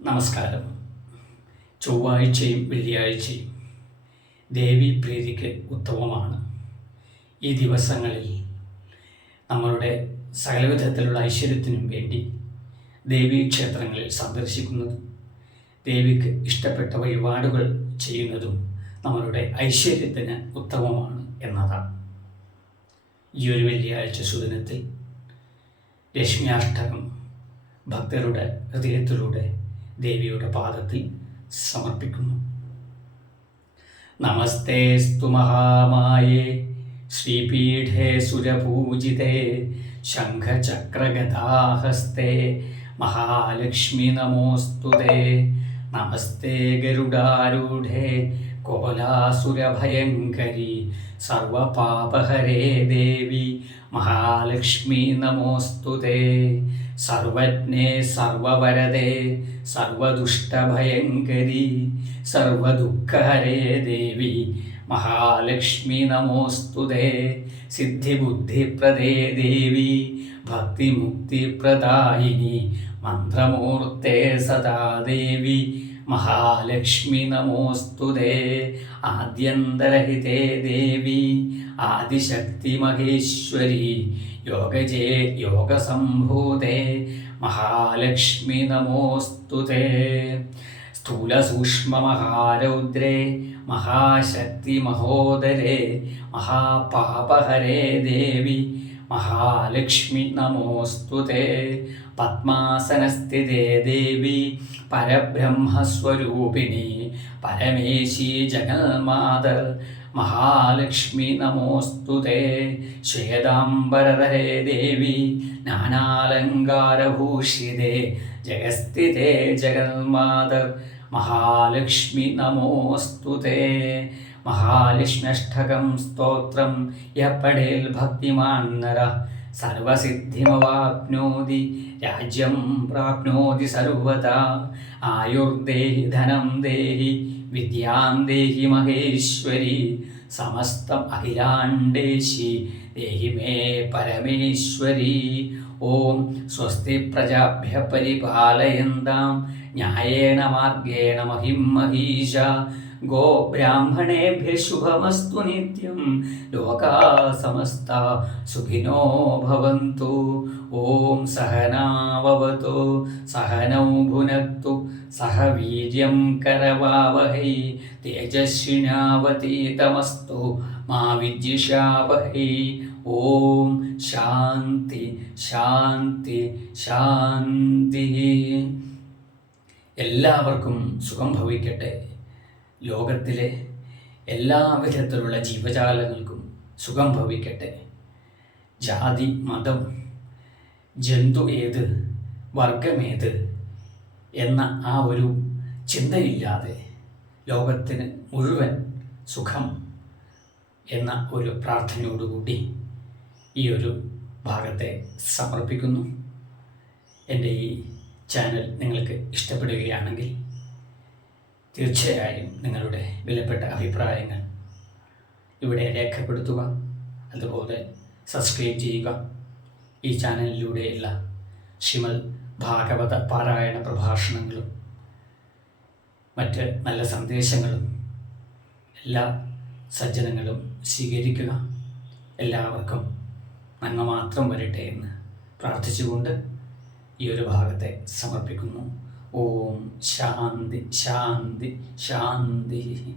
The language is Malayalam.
നമസ്കാരം. ചൊവ്വാഴ്ചയും വെള്ളിയാഴ്ചയും ദേവി പ്രീതിക്ക് ഉത്തമമാണ്. ഈ ദിവസങ്ങളിൽ നമ്മളുടെ സകലവിധത്തിലുള്ള ഐശ്വര്യത്തിനും വേണ്ടി ദേവീ ക്ഷേത്രങ്ങളിൽ സന്ദർശിക്കുന്നതും ദേവിക്ക് ഇഷ്ടപ്പെട്ട വഴിപാടുകൾ ചെയ്യുന്നതും നമ്മളുടെ ഐശ്വര്യത്തിന് ഉത്തമമാണ് എന്നതാണ്. ഈ ഒരു വെള്ളിയാഴ്ച സുദിനത്തിൽ രശ്മിയാഷ്ടകം ഭക്തരുടെ ഹൃദയത്തിലൂടെ ദേവിയുടെ പാദത്തിൽ സമർപ്പിക്കുന്നു. നമസ്തേസ്തു മഹാമായേ ശ്രീപീഠേ സുരപൂജിതേ ശംഖചക്രഗതാഹസ്തേ മഹാലക്ഷ്മി നമോസ്തുതേ നമസ്തേ ഗരുഡാരൂഢേ കോലാസുരഭയങ്കരി സർവപാപഹരേ ദേവി മഹാലക്ഷ്മി നമോസ്തുതേ സർവജ്ഞേ സർവവരദേ സർവദുഷ്ടഭയങ്കരി സർവദുഃഖഹരേ ദേവി മഹാലക്ഷ്മി നമോസ്തുതേ സിദ്ധിബുദ്ധിപ്രദേ ദേവി ഭക്തിമുക്തിപ്രദായിനി മന്ത്രമൂർത്തേ സദാ ദേവി മഹാലക്ഷ്മി നമോസ്തുതേ ആദ്യന്തരഹിതേ ദേവി ആദിശക്തി മഹേശ്വരി യോഗജേ യോഗസംഭൂതേ മഹാലക്ഷ്മി നമോസ്തുതേ സ്ഥൂലസൂക്ഷ്മമഹാരൗദ്രേ മഹാശക്തി മഹോദരേ മഹാപാപഹരേ ദേവി മഹാലക്ഷ്മി നമോസ്തുതേ പത്മാസനസ്ഥിതേ ദേവി പരബ്രഹ്മസ്വരൂപിണി പരമേശി ജഗന്മാതർ. മഹാലക്ഷ്മി നമോസ്തുതേ ശ്വേതാംബരധരേ ദേവി നാനാലങ്കാരഭൂഷിതേ. ജഗസ്ഥിതേ ജഗന്മാതർ. മഹാലക്ഷ്മി നമോസ്തുതേ മഹാലക്ഷ്മ്യഷ്ടകം സ്തോത്രം. യപ്പടേൽ ഭക്തിമാൻ നര. സർവസിദ്ധിമവാപ്നോതി. രാജ്യം പ്രാപ്നോതി സർവത. ആയുർദേഹി ധനം ദേഹി. വിദ്യാം ദേഹി മഹേശ്വരി. സമസ്തം അഖിലാണ്ടേശി ദേഹി മേ പരമേശ്വരി. ഓം സ്വസ്തി പ്രജാഭ്യ പരിപാലയന്താം. ന്യായേണ മാർഗേണ മഹിം മഹീഷ ഗോ ശുഭമസ്തു നിത്യം. ലോകാ സമസ്ത സുഖിനോ ഭവന്തു. ഓം സഹനാവവതു. സഹനൗ ഭുനക്തു. സഹ വീര്യം കരവാവഹൈ തേജസ്വിനാവതീതമസ്തു മാ വിദ്യുഷാവഹൈ. ഓം ശാന്തി ശാന്തി ശാന്തി. എല്ലാവർക്കും സുഖം ഭവിക്കട്ടെ. ലോകത്തിലെ എല്ലാ വിധത്തിലുള്ള ജീവജാലങ്ങൾക്കും സുഖം ഭവിക്കട്ടെ. ജാതി മതം ജന്തു ഏത് വർഗമേത് എന്ന ആ ഒരു ചിന്തയില്ലാതെ ലോകത്തിന് മുഴുവൻ സുഖം എന്ന ഒരു പ്രാർത്ഥനയോടുകൂടി ഈ ഒരു ഭാഗത്തെ സമർപ്പിക്കുന്നു. എന്റെ ഈ ചാനൽ നിങ്ങൾക്ക് ഇഷ്ടപ്പെടുകയാണെങ്കിൽ തീർച്ചയായും നിങ്ങളുടെ വിലപ്പെട്ട അഭിപ്രായങ്ങൾ ഇവിടെ രേഖപ്പെടുത്തുക അതുപോലെ സബ്സ്ക്രൈബ് ചെയ്യുക. ഈ ചാനലിലൂടെയുള്ള ശ്രീമൽ ഭാഗവത പാരായണ പ്രഭാഷണങ്ങളും മറ്റ് നല്ല സന്ദേശങ്ങളും എല്ലാ സജ്ജനങ്ങളും സ്വീകരിക്കുക. എല്ലാവർക്കും നന്മ മാത്രം വരട്ടെ എന്ന് പ്രാർത്ഥിച്ചുകൊണ്ട് ഈ ഒരു ഭാഗത്തെ സമർപ്പിക്കുന്നു. ഓം ശാന്തി ശാന്തി ശാന്തി.